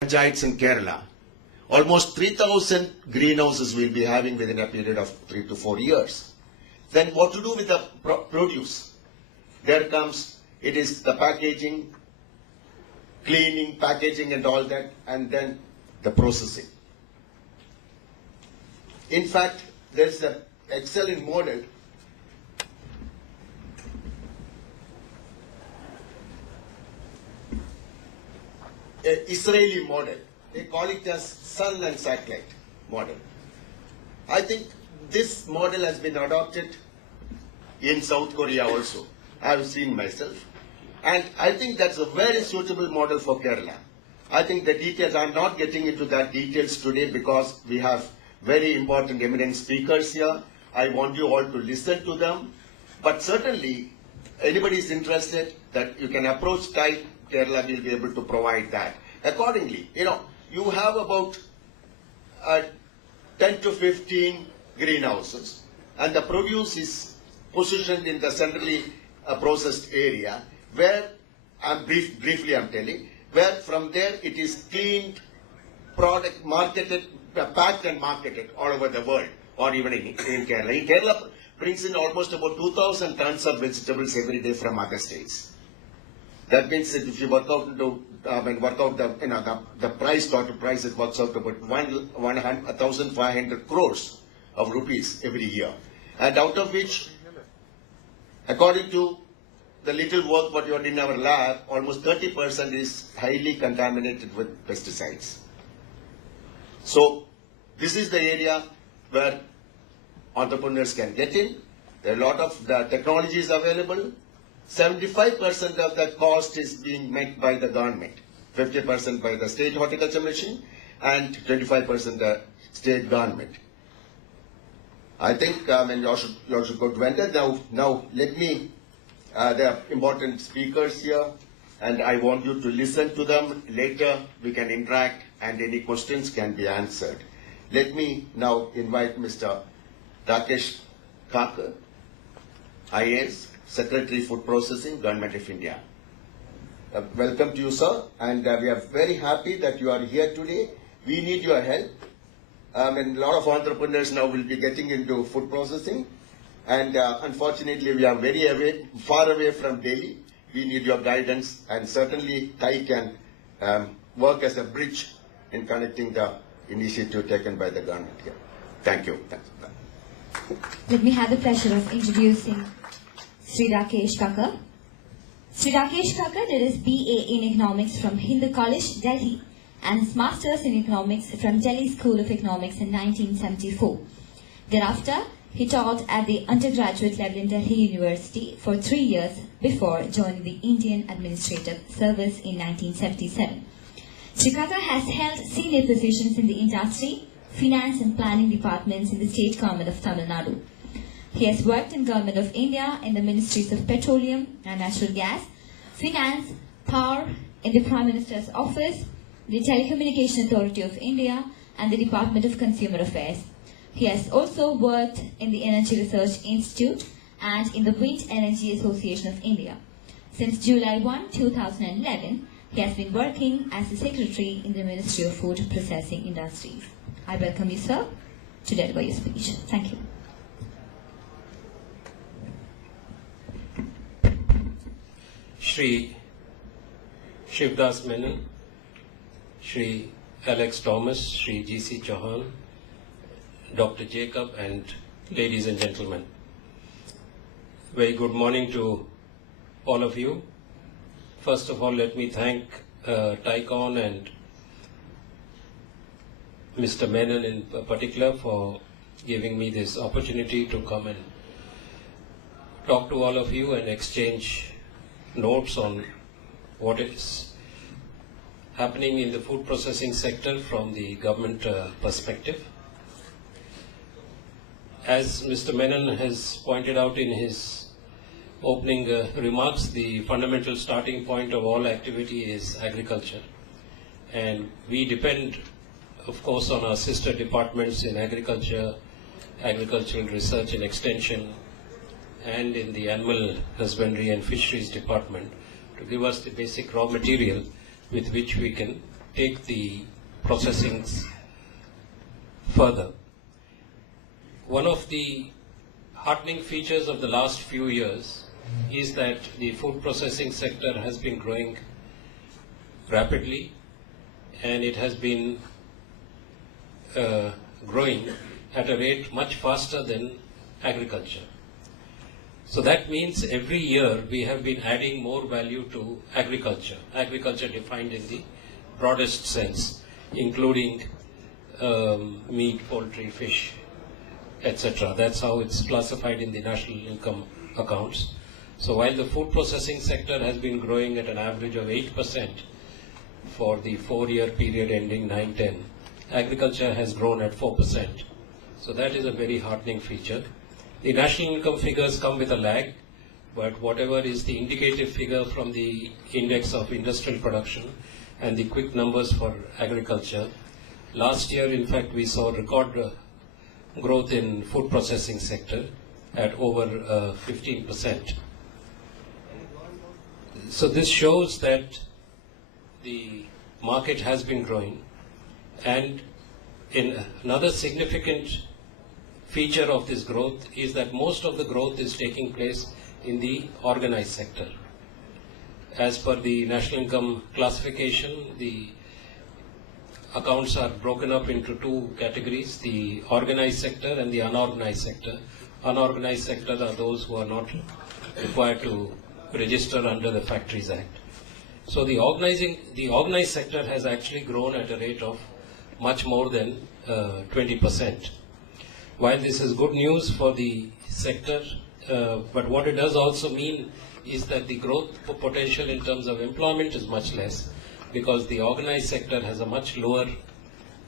panchayats in Kerala. Almost 3,000 greenhouses we'll be having within a period of 3 to 4 years. Then what to do with the produce? There comes, it is the packaging, cleaning, packaging and all that, and then the processing. In fact, there's an excellent model an Israeli model. They call it as sun and satellite model. I think this model has been adopted in South Korea also. I have seen myself. And I think that's a very suitable model for Kerala. I think the details, I'm not getting into that details today because we have very important eminent speakers here. I want you all to listen to them. But certainly, anybody is interested that you can approach Thai, Kerala will be able to provide that. Accordingly, you have about 10 to 15 greenhouses, and the produce is positioned in the centrally processed area, where briefly I'm telling, where from there it is cleaned, product marketed, packed and marketed all over the world, or even in Kerala. In Kerala brings in almost about 2,000 tons of vegetables every day from other states. That means that if you work out the price, total price, it works out about 1,500 crores of rupees every year. And out of which, according to the little work what you did in our lab, almost 30% is highly contaminated with pesticides. So this is the area where entrepreneurs can get in. There are a lot of the technologies available. 75% of the cost is being met by the government, 50% by the state horticulture mission, and 25% the state government. I think you all should go to enter. Now let me, there are important speakers here, and I want you to listen to them. Later we can interact and any questions can be answered. Let me now invite Mr. Rakesh Kakar, IAS, Secretary Food Processing, Government of India. Welcome to you, sir, and we are very happy that you are here today. We need your help. And a lot of entrepreneurs now will be getting into food processing, and unfortunately we are very far away from Delhi. We need your guidance, and certainly Thai can work as a bridge in connecting the initiative taken by the government here. Thank you. Let me have the pleasure of introducing Sri Rakesh Kakar. Sri Rakesh Kakar did his BA in Economics from Hindu College, Delhi, and his Masters in Economics from Delhi School of Economics in 1974. Thereafter, he taught at the undergraduate level in Delhi University for 3 years before joining the Indian Administrative Service in 1977. Sri Kakar has held senior positions in the industry, finance and planning departments in the state government of Tamil Nadu. He has worked in Government of India in the Ministries of Petroleum and Natural Gas, Finance, Power in the Prime Minister's Office, the Telecommunication Authority of India, and the Department of Consumer Affairs. He has also worked in the Energy Research Institute and in the Wind Energy Association of India. Since July 1, 2011, he has been working as the Secretary in the Ministry of Food Processing Industries. I welcome you, sir, to deliver your speech. Thank you. Shri Shivdas Menon, Shri Alex Thomas, Shri G.C. Chauhan, Dr. Jacob, and ladies and gentlemen. Very good morning to all of you. First of all, let me thank TICON and Mr. Menon in particular for giving me this opportunity to come and talk to all of you and exchange notes on what is happening in the food processing sector from the government perspective. As Mr. Menon has pointed out in his opening remarks, the fundamental starting point of all activity is agriculture. And we depend, of course, on our sister departments in agriculture, agricultural research and extension, and in the Animal Husbandry and Fisheries Department to give us the basic raw material with which we can take the processing further. One of the heartening features of the last few years is that the food processing sector has been growing rapidly, and it has been growing at a rate much faster than agriculture. So that means every year we have been adding more value to agriculture. Agriculture defined in the broadest sense, including meat, poultry, fish, etc. That's how it's classified in the national income accounts. So while the food processing sector has been growing at an average of 8% for the 4-year period ending 9-10, agriculture has grown at 4%. So that is a very heartening feature. The national income figures come with a lag, but whatever is the indicative figure from the index of industrial production and the quick numbers for agriculture, last year in fact we saw record growth in food processing sector at over 15%. So this shows that the market has been growing, and in another significant feature of this growth is that most of the growth is taking place in the organized sector. As per the national income classification, the accounts are broken up into two categories, the organized sector and the unorganized sector. Unorganized sector are those who are not required to register under the Factories Act. So the organized sector has actually grown at a rate of much more than 20%. While this is good news for the sector, but what it does also mean is that the growth potential in terms of employment is much less, because the organized sector has a much lower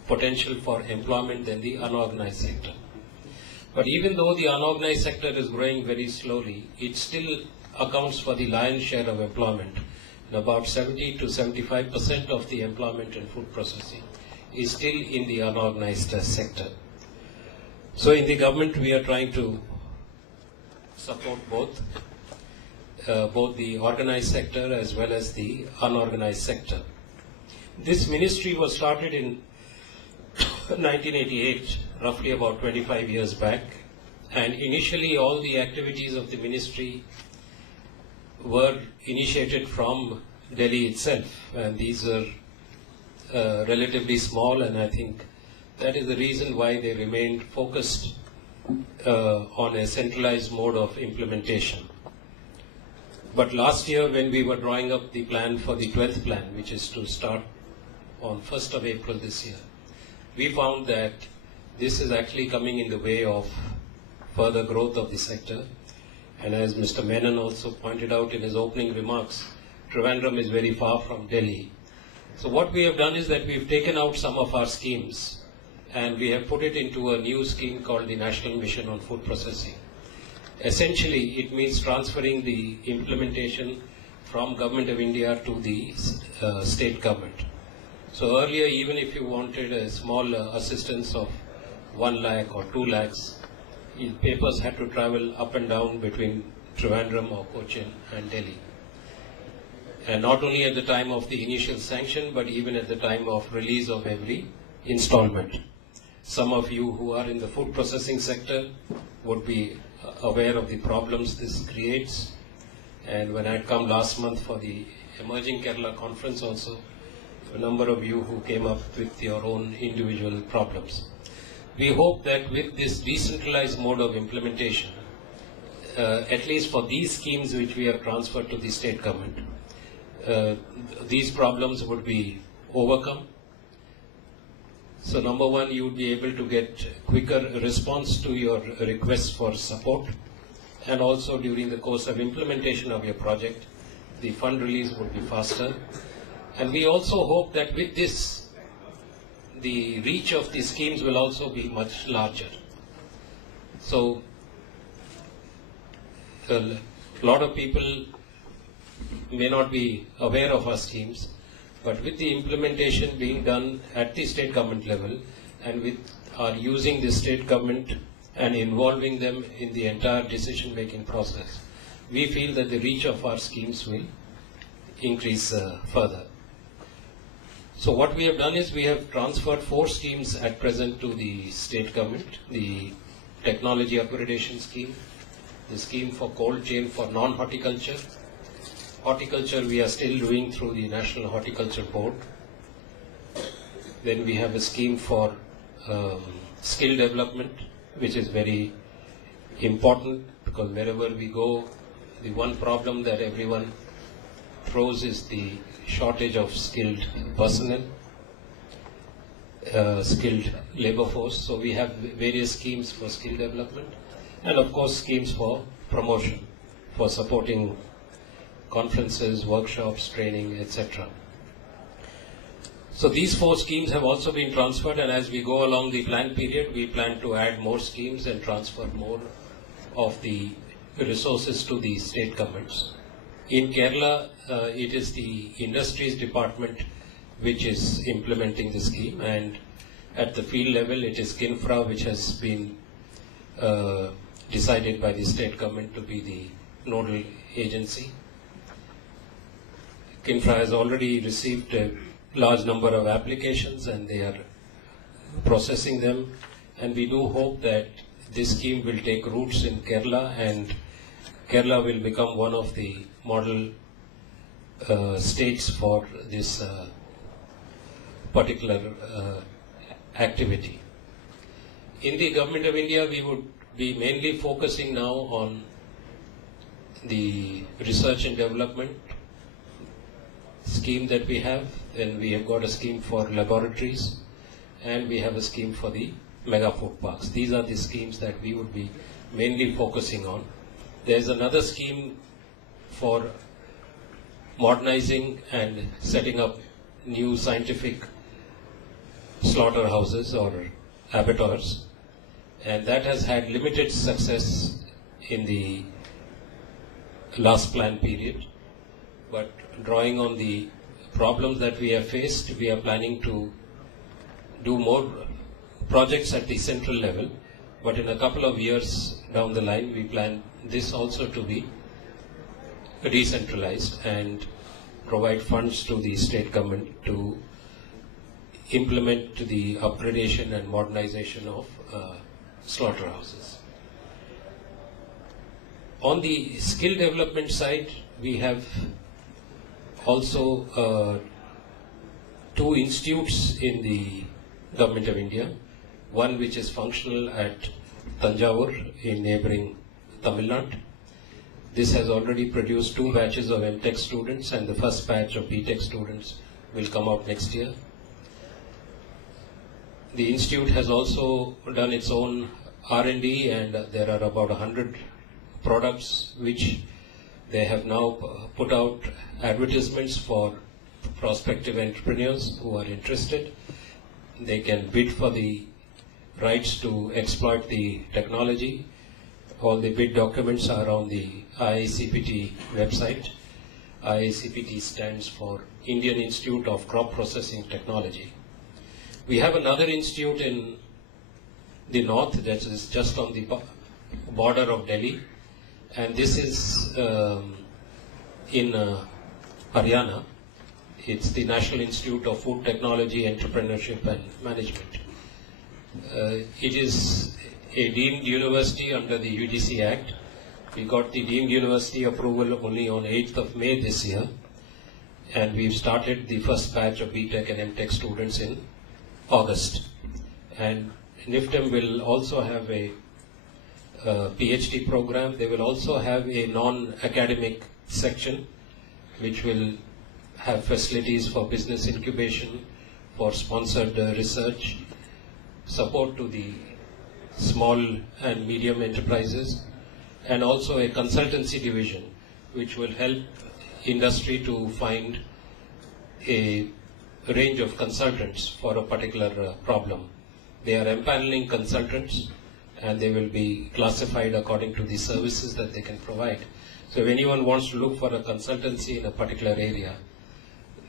potential for employment than the unorganized sector. But even though the unorganized sector is growing very slowly, it still accounts for the lion's share of employment. And about 70 to 75% of the employment in food processing is still in the unorganized sector. So in the government we are trying to support both the organized sector as well as the unorganized sector. This ministry was started in 1988, roughly about 25 years back, and initially all the activities of the ministry were initiated from Delhi itself, and these are relatively small, and I think that is the reason why they remained focused on a centralized mode of implementation. But last year, when we were drawing up the plan for the 12th plan, which is to start on 1st of April this year, we found that this is actually coming in the way of further growth of the sector. And as Mr. Menon also pointed out in his opening remarks, Trivandrum is very far from Delhi. So what we have done is that we've taken out some of our schemes and we have put it into a new scheme called the National Mission on Food Processing. Essentially, it means transferring the implementation from Government of India to the state government. So earlier, even if you wanted a small assistance of 1 lakh or 2 lakhs, papers had to travel up and down between Trivandrum or Cochin and Delhi. And not only at the time of the initial sanction, but even at the time of release of every installment. Some of you who are in the food processing sector would be aware of the problems this creates. And when I had come last month for the Emerging Kerala conference also, a number of you who came up with your own individual problems. We hope that with this decentralized mode of implementation, at least for these schemes which we have transferred to the state government, these problems would be overcome. So number one, you would be able to get quicker response to your requests for support, and also during the course of implementation of your project, the fund release would be faster. And we also hope that with this, the reach of these schemes will also be much larger. So a lot of people may not be aware of our schemes, but with the implementation being done at the state government level, and with our using the state government and involving them in the entire decision-making process, we feel that the reach of our schemes will increase further. So what we have done is we have transferred 4 schemes at present to the state government. The technology upgradation scheme, the scheme for cold chain for non-horticulture. Horticulture we are still doing through the National Horticulture Board. Then we have a scheme for skill development, which is very important because wherever we go, the one problem that everyone throws is the shortage of skilled personnel, skilled labor force. So we have various schemes for skill development and of course schemes for promotion, for supporting conferences, workshops, training, etc. So these 4 schemes have also been transferred, and as we go along the plan period, we plan to add more schemes and transfer more of the resources to the state governments. In Kerala, it is the industries department which is implementing the scheme, and at the field level it is KINFRA which has been decided by the state government to be the nodal agency. KINFRA has already received a large number of applications and they are processing them, and we do hope that this scheme will take roots in Kerala and Kerala will become one of the model states for this particular activity. In the Government of India, we would be mainly focusing now on the research and development scheme that we have. Then we have got a scheme for laboratories and we have a scheme for the mega food parks. These are the schemes that we would be mainly focusing on. There is another scheme for modernizing and setting up new scientific slaughterhouses or abattoirs, and that has had limited success in the last plan period. But drawing on the problems that we have faced, we are planning to do more projects at the central level, but in a couple of years down the line, we plan this also to be decentralized and provide funds to the state government to implement the upgradation and modernization of slaughterhouses. On the skill development side, we have also 2 institutes in the Government of India. One which is functional at Tanjavur in neighboring Tamil Nadu. This has already produced 2 batches of MTech students, and the first batch of BTech students will come out next year. The institute has also done its own R&D, and there are about 100 products which they have now put out advertisements for prospective entrepreneurs who are interested. They can bid for the rights to exploit the technology. All the bid documents are on the IICPT website. IICPT stands for Indian Institute of Crop Processing Technology. We have another institute in the north that is just on the border of Delhi, and this is in Haryana. It's the National Institute of Food Technology, Entrepreneurship and Management. It is a deemed university under the UGC Act. We got the deemed university approval only on 8th of May this year, and we've started the first batch of BTech and MTech students in August. And NIFTEM will also have a PhD program. They will also have a non-academic section which will have facilities for business incubation, for sponsored research, support to the small and medium enterprises, and also a consultancy division which will help industry to find a range of consultants for a particular problem. They are empaneling consultants and they will be classified according to the services that they can provide. So if anyone wants to look for a consultancy in a particular area,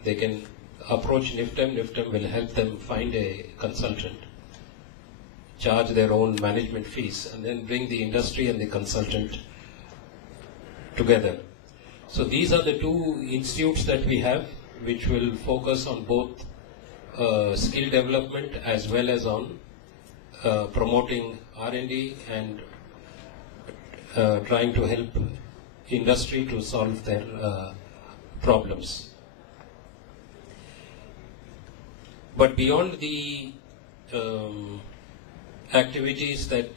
they can approach NIFTEM. NIFTEM will help them find a consultant, charge their own management fees, and then bring the industry and the consultant together. So these are the 2 institutes that we have which will focus on both skill development as well as on promoting R&D and trying to help industry to solve their problems. But beyond the activities that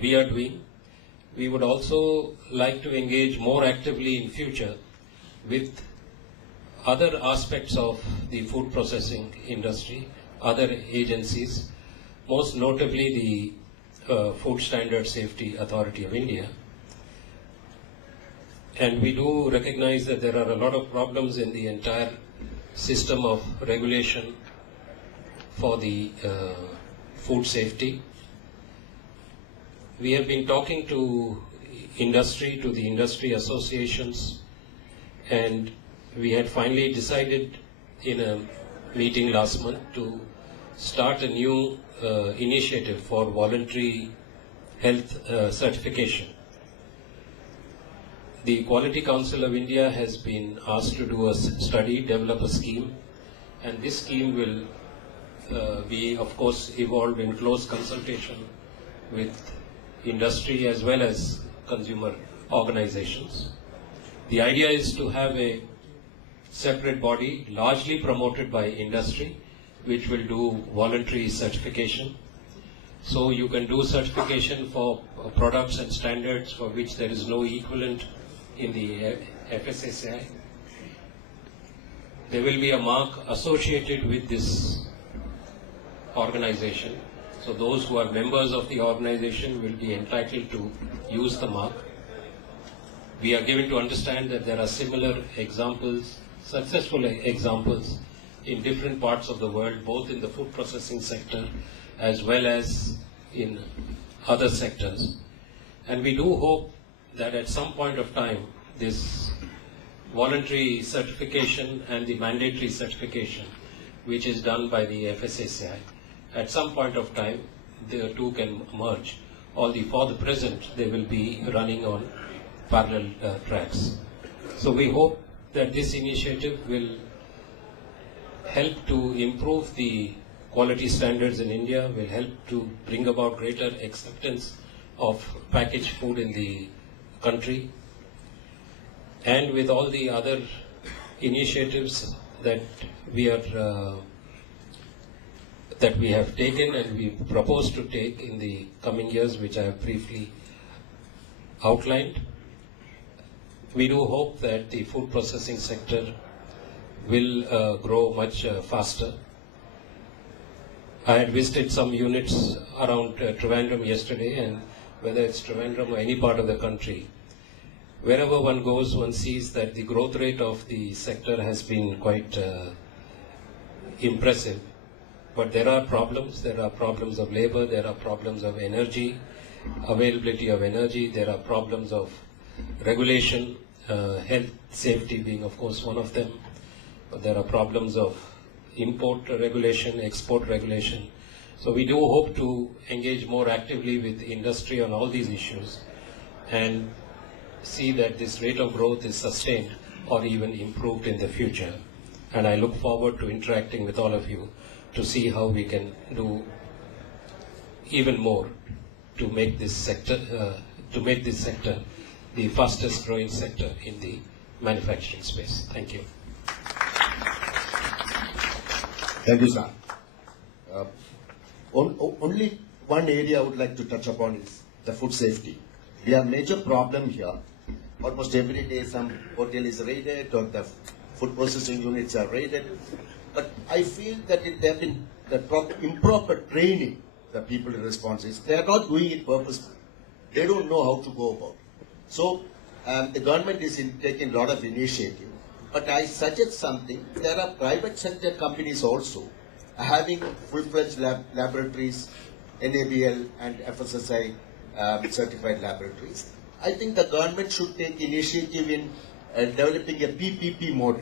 we are doing, we would also like to engage more actively in future with other aspects of the food processing industry, other agencies, most notably the Food Standard Safety Authority of India. And we do recognize that there are a lot of problems in the entire system of regulation for the food safety. We have been talking to the industry associations, and we had finally decided in a meeting last month to start a new initiative for voluntary health certification. The Quality Council of India has been asked to do a study, develop a scheme, and this scheme will be, of course, evolved in close consultation with industry as well as consumer organizations. The idea is to have a separate body, largely promoted by industry, which will do voluntary certification. So you can do certification for products and standards for which there is no equivalent in the FSSAI. There will be a mark associated with this organization. So those who are members of the organization will be entitled to use the mark. We are given to understand that there are similar examples, successful examples in different parts of the world, both in the food processing sector as well as in other sectors. And we do hope that at some point of time, this voluntary certification and the mandatory certification, which is done by the FSSAI, at some point of time, the two can merge. For the present, they will be running on parallel tracks. So we hope that this initiative will help to improve the quality standards in India, will help to bring about greater acceptance of packaged food in the country. And with all the other initiatives that we are that we have taken and we propose to take in the coming years, which I have briefly outlined, we do hope that the food processing sector will grow much faster. I had visited some units around Trivandrum yesterday, and whether it's Trivandrum or any part of the country, wherever one goes, one sees that the growth rate of the sector has been quite impressive. But there are problems of labor, there are problems of energy, availability of energy, there are problems of regulation, health safety being of course one of them. But there are problems of import regulation, export regulation. So we do hope to engage more actively with industry on all these issues and see that this rate of growth is sustained or even improved in the future. And I look forward to interacting with all of you to see how we can do even more to make this sector the fastest growing sector in the manufacturing space. Thank you. Thank you, sir. Only one area I would like to touch upon is the food safety. We have major problem here. Almost every day some hotel is raided or the food processing units are raided. But I feel that there have been improper training the people responses. They are not doing it purposefully. They don't know how to go about it. So the government is taking a lot of initiative. But I suggest something. There are private sector companies also having full-fledged laboratories, NABL and FSSAI certified laboratories. I think the government should take initiative in developing a PPP model.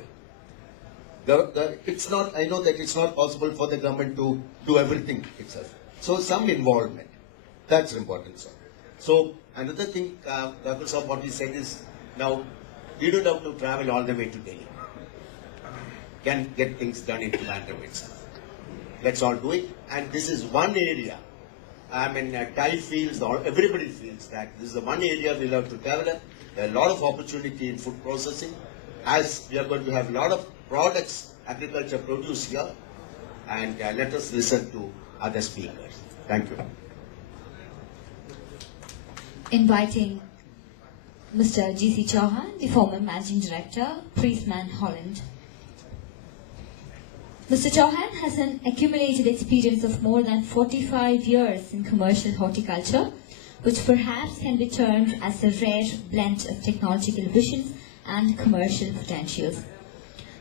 It's not. I know that it's not possible for the government to do everything itself. So some involvement, that's important, sir. So another thing, Dr. Saab, what he said is now you don't have to travel all the way to Delhi. Can get things done in Trivandrum itself. let's all do it. And this is one area. I mean, Thai feels, or everybody feels that this is the one area we'll have to develop. There are a lot of opportunity in food processing, as we are going to have a lot of products, agriculture produce here. And let us listen to other speakers. Thank you. Inviting Mr. G.C. Chauhan, the former Managing Director, Priestman Holland. Mr. Chauhan has an accumulated experience of more than 45 years in commercial horticulture, which perhaps can be termed as a rare blend of technological visions and commercial potentials.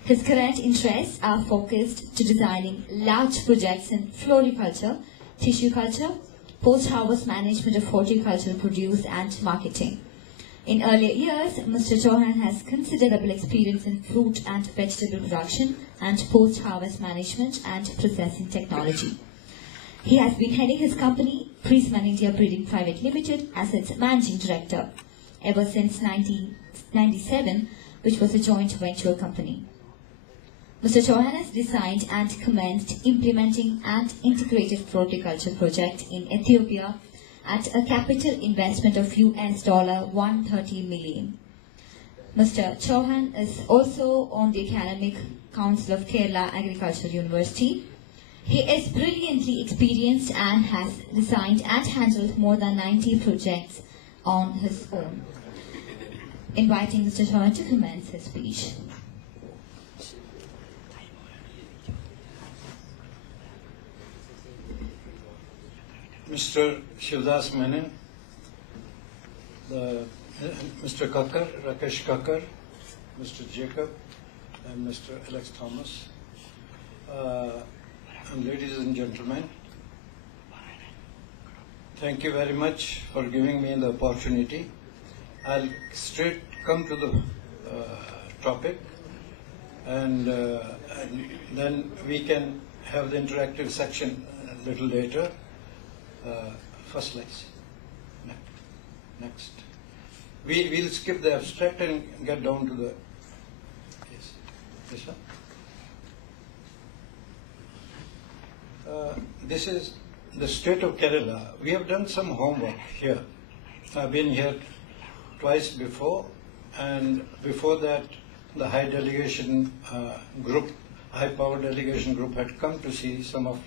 His current interests are focused to designing large projects in floriculture, tissue culture, post-harvest management of horticultural produce and marketing. In earlier years, Mr. Chauhan has considerable experience in fruit and vegetable production and post-harvest management and processing technology. He has been heading his company, Priestman India Breeding Private Limited, as its managing director ever since 1997, which was a joint venture company. Mr. Chauhan has designed and commenced implementing an integrated horticulture project in Ethiopia at a capital investment of $130 million. Mr. Chauhan is also on the Academic Council of Kerala Agricultural University. He is brilliantly experienced and has designed and handled more than 90 projects on his own. Inviting Mr. Chauhan to commence his speech. Mr. Shivdas Menon, Mr. Kakkar, Rakesh Kakkar, Mr. Jacob, and Mr. Alex Thomas, and ladies and gentlemen, thank you very much for giving me the opportunity. I'll straight come to the topic, and then we can have the interactive section a little later. First slides. Next. We'll skip the abstract and get down to the. Yes. This one. This is the state of Kerala. We have done some homework here. I've been here twice before, and before that, the high delegation group, high power delegation group had come to see some of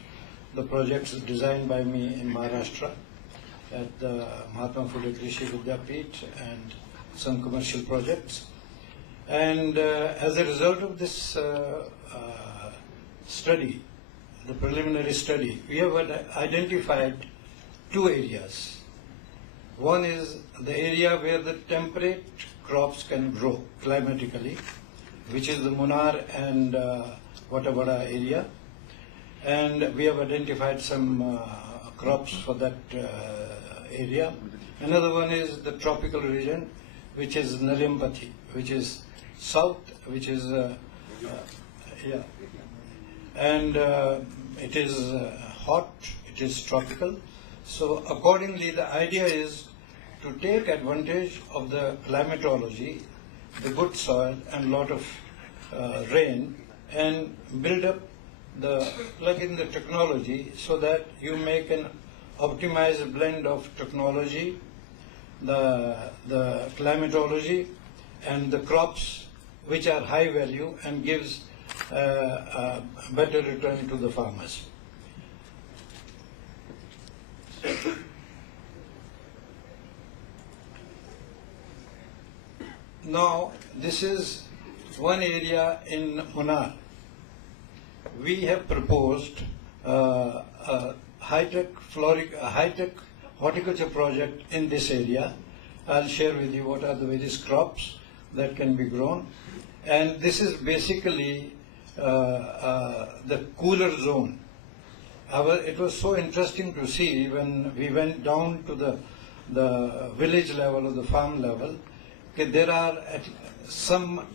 the projects designed by me in Maharashtra at the Mahatma Phule Krishi Vidyapeeth and some commercial projects. And as a result of this study, the preliminary study, we have identified two areas. One is the area where the temperate crops can grow climatically, which is the Munnar and Vatabada area. And we have identified some crops for that area. Another one is the tropical region, which is Narimpati, which is south, which is and it is hot, it is tropical. So accordingly, the idea is to take advantage of the climatology, the good soil and lot of rain, and build up plug in the technology so that you make an optimized blend of technology, the climatology, and the crops which are high value and gives a better return to the farmers. Now, this is one area in Munnar. We have proposed a high-tech horticulture project in this area. I'll share with you what are the various crops that can be grown. And this is basically the cooler zone. It was so interesting to see when we went down to the village level or the farm level, that there are some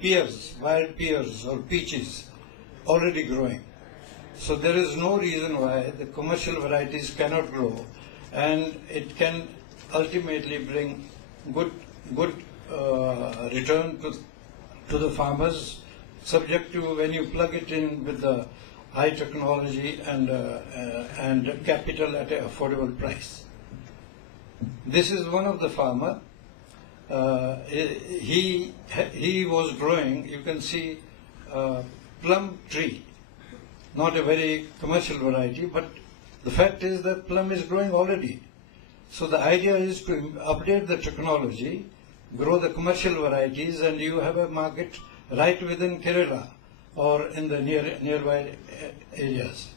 pears, wild pears or peaches already growing. So there is no reason why the commercial varieties cannot grow, and it can ultimately bring good return to the farmers, subject to when you plug it in with the high technology and capital at an affordable price. This is one of the farmer. He was growing, you can see, plum tree, not a very commercial variety, but the fact is that plum is growing already. So the idea is to update the technology, grow the commercial varieties, and you have a market right within Kerala or in the nearby areas.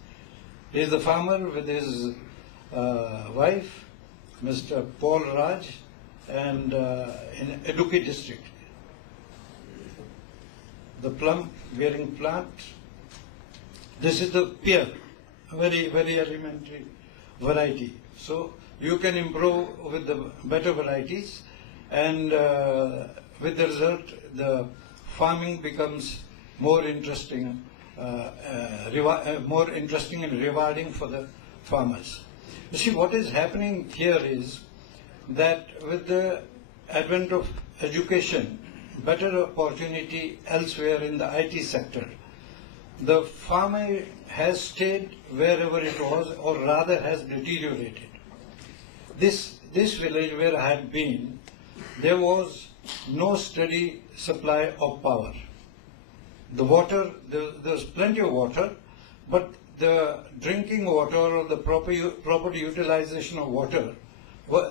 He is the farmer with his wife, Mr. Paul Raj, and in Idukki district. The plum bearing plant. This is the pear, a very elementary variety. So you can improve with the better varieties, and with the result, the farming becomes more interesting, more interesting and rewarding for the farmers. You see, what is happening here is that with the advent of education, better opportunity elsewhere in the IT sector, the farmer has stayed wherever it was, or rather has deteriorated. This village where I had been, there was no steady supply of power. The water, there was plenty of water, but the drinking water or the proper utilization of water,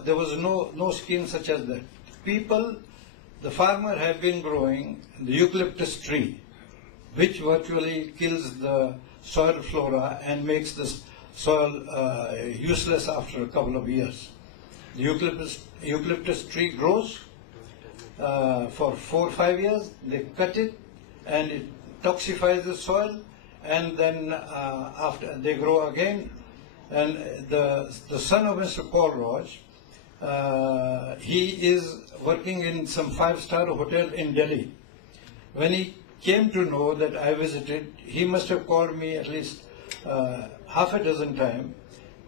there was no scheme such as that. The farmer have been growing the eucalyptus tree, which virtually kills the soil flora and makes the soil useless after a couple of years. The eucalyptus tree grows for 4 or 5 years, they cut it and it toxifies the soil, and then after they grow again. And the son of Mr. Paul Raj, he is working in some 5-star hotel in Delhi. When he came to know that I visited, he must have called me at least half a dozen times,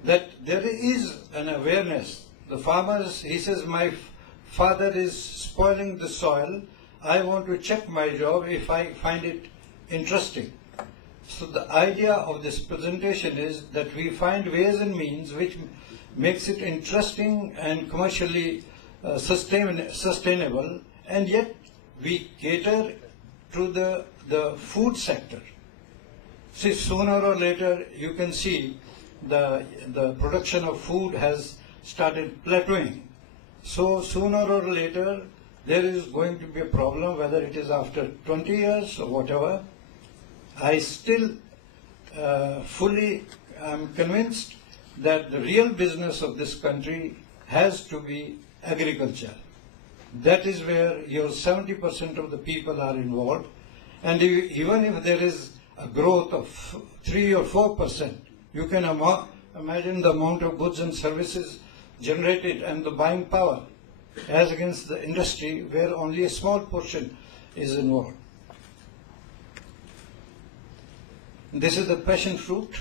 that there is an awareness. The farmers, he says, my father is spoiling the soil. I want to check my job if I find it interesting. So the idea of this presentation is that we find ways and means which makes it interesting and commercially sustainable, and yet we cater to the food sector. See, sooner or later you can see the production of food has started plateauing. So sooner or later there is going to be a problem, whether it is after 20 years or whatever. I still fully am convinced that the real business of this country has to be agriculture. That is where your 70% of the people are involved. And even if there is a growth of 3 or 4%, you can imagine the amount of goods and services generated and the buying power, as against the industry where only a small portion is involved. This is the passion fruit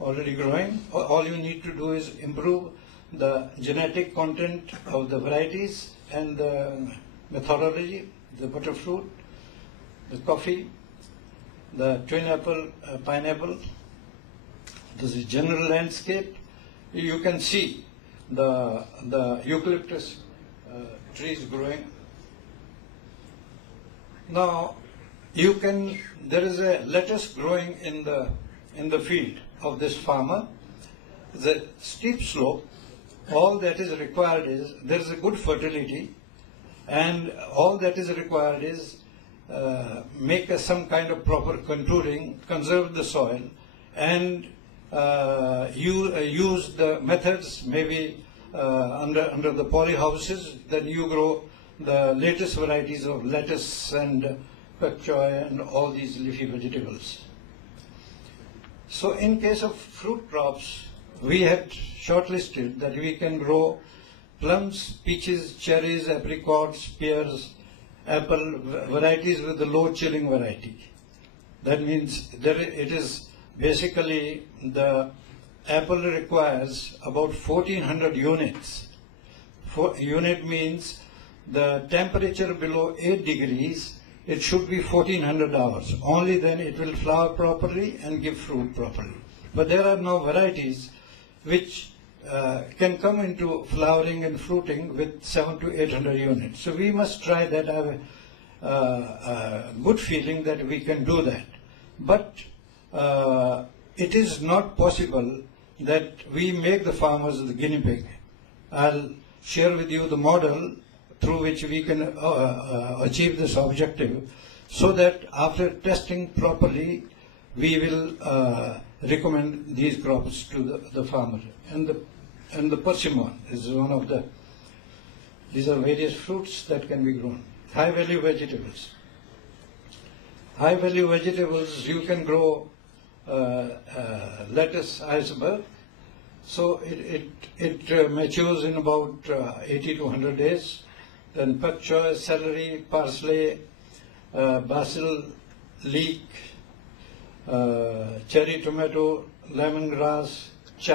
already growing. All you need to do is improve the genetic content of the varieties and the methodology, the butterfruit, the coffee, the twin apple, pineapple. This is general landscape. You can see the eucalyptus trees growing. Now there is a lettuce growing in the field of this farmer. The steep slope, all that is required is there is a good fertility, and all that is required is make some kind of proper contouring, conserve the soil, and use the methods maybe under the poly houses. Then you grow the latest varieties of lettuce and pak choy and all these leafy vegetables. So in case of fruit crops, we had shortlisted that we can grow plums, peaches, cherries, apricots, pears, apple, varieties with the low chilling variety. That means it is basically the apple requires about 1400 units. Unit means the temperature below 8 degrees it should be 1400 hours. Only then it will flower properly and give fruit properly. But there are now varieties which can come into flowering and fruiting with 700 to 800 units. So we must try that. I have a good feeling that we can do that. But it is not possible that we make the farmers the guinea pig. I'll share with you the model through which we can achieve this objective, so that after testing properly, we will recommend these crops to the farmer. And the persimmon is one of the, these are various fruits that can be grown. High value vegetables. High value vegetables, you can grow lettuce, iceberg. So it matures in about 80 to 100 days. Then pak choy, celery, parsley, basil, leek, cherry tomato, lemongrass,